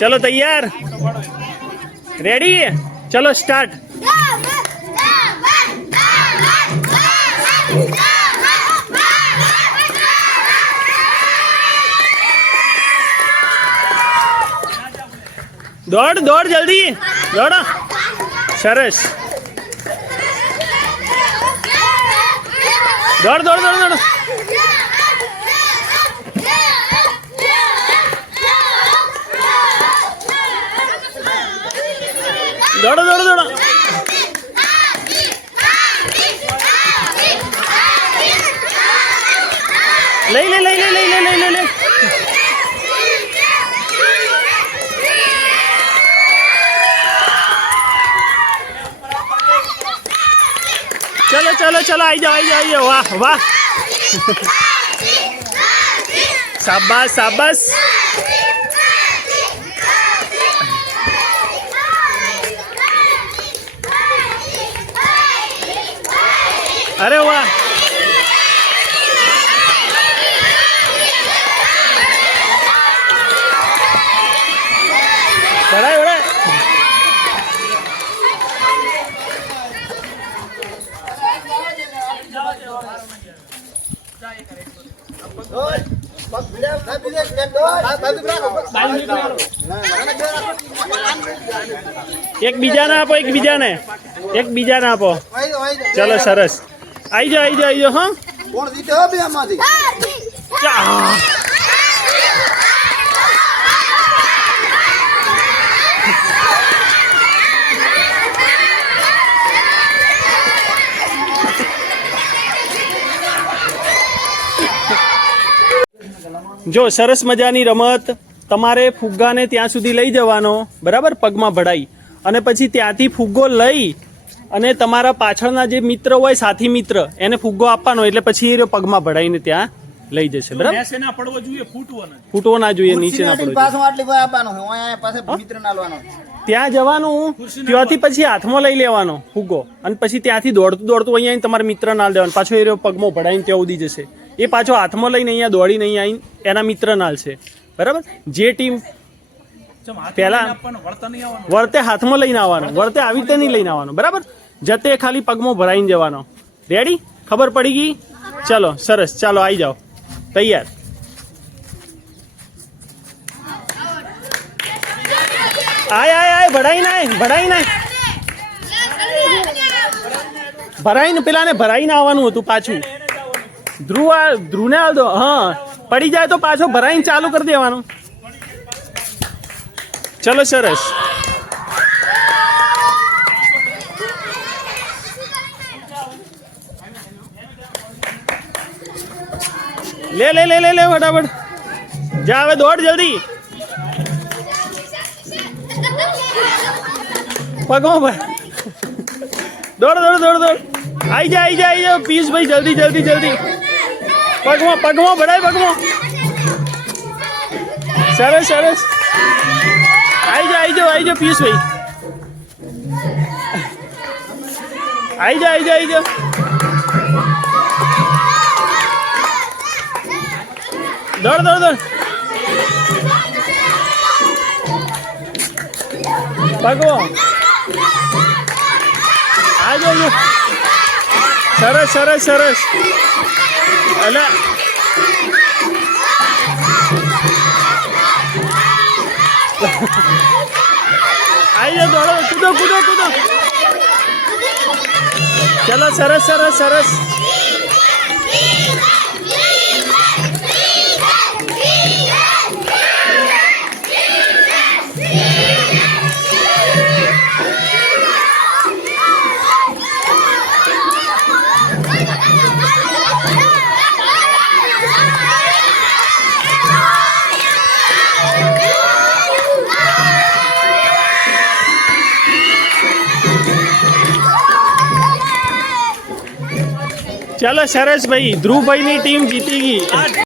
ચલો તૈયાર. રેડી ચલો સ્ટાર્ટ દોડ દોડ જલ્દી. દોડો. સરસ. દોડ દોડ દોડ દોડ. દોડો દોડો દોડો લઈ લે લઈ લે લઈ લે લઈ લે લઈ ચલો ચલો ચલો આઈ જાઓ આઈ જાઓ આઈ જાઓ વાહ વાહ શાબાશ શાબાશ અરે વાહ. બરાબર એક બીજાને આપો એક બીજાને. એક બીજાને આપો. ચલો સરસ. આઈ જા આઈ જા આઈ જા હા? કોણ જીતે હો બે આમાંથી? જો સરસ મજાની રમત. તમારે ફુગ્ગાને ત્યાં સુધી લઈ જવાનો. બરાબર? પગમાં ભળાઈ અને પછી ત્યાંથી ફુગ્ગો લઈ અને તમારા પાછળના જે મિત્ર હોય સાથી મિત્ર એને ફુગ્ગો આપવાનો એટલે પછી એ પગમાં ભરાઈને ત્યાં લઈ જશે બરાબર? મેસે ના પડવો જોઈએ ફૂટવો ના જોઈએ. નીચે ના પડવો જોઈએ. આટલી કોઈ આપવાનો છે અહીંયા પાસે મિત્ર ના લેવાનો ત્યાં જવાનું ત્યાંથી પછી હાથમાં લઈ લેવાનો ફુગ્ગો. અને પછી ત્યાંથી દોડતું દોડતું અહીંયા આવીને તમારા મિત્ર ના દેવાનો. પાછો એ રહ્યો પગમાં ભળાઈને ત્યાં ઉડી જશે. એ પાછો હાથમાં લઈને અહીંયા દોડીને અહીંયા આવીને એના મિત્ર નાલશે બરાબર? જે ટીમ પહેલા- આપવાનું વળતા નહીં આવવાનું. વર્તે હાથમાં લઈને આવવાનું વર્તે આવી રીતે નહીં લઈને આવવાનું. બરાબર? જતે ખાલી પગમાં ભરાઈને જવાનો. રેડી ખબર પડી ગઈ? ચલો, સરસ. ચાલો આવી જાઓ. તૈયાર. આય આય આય, ભરાઈ નાય ભરાઈ નાય. ભરાઈને પેલાને ભરાઈને આવવાનું હતું પાછું. ધ્રુવ ધ્રુવને આવ દો. હા, પડી જાય તો પાછો ભરાઈને ચાલુ કરી દેવાનું. ચલો, સરસ. લે લે લે લે લે ફટાફટ જા હવે દોડ જલ્દી પગમાં ભાઈ દોડ દોડ દોડ દોડ આઈ જા આઈ જા આઈ જા પિયુષભાઈ જલ્દી જલ્દી જલ્દી પગમાં પગમાં ભરાય પગમાં સરસ સરસ આઈ જા આઈ જાઓ આઈ જાઓ પિયુષભાઈ આઈ જા આઈ જા આઈ જા દોડ દોડ દોડ પગવો આ જો જો સરસ સરસ સરસ એટલે આઈ જાઓ દોડો કૂદો કૂદો કૂદો ચલો સરસ સરસ સરસ ચલો સરસ ભાઈ ધ્રુવભાઈની ટીમ જીતી ગઈ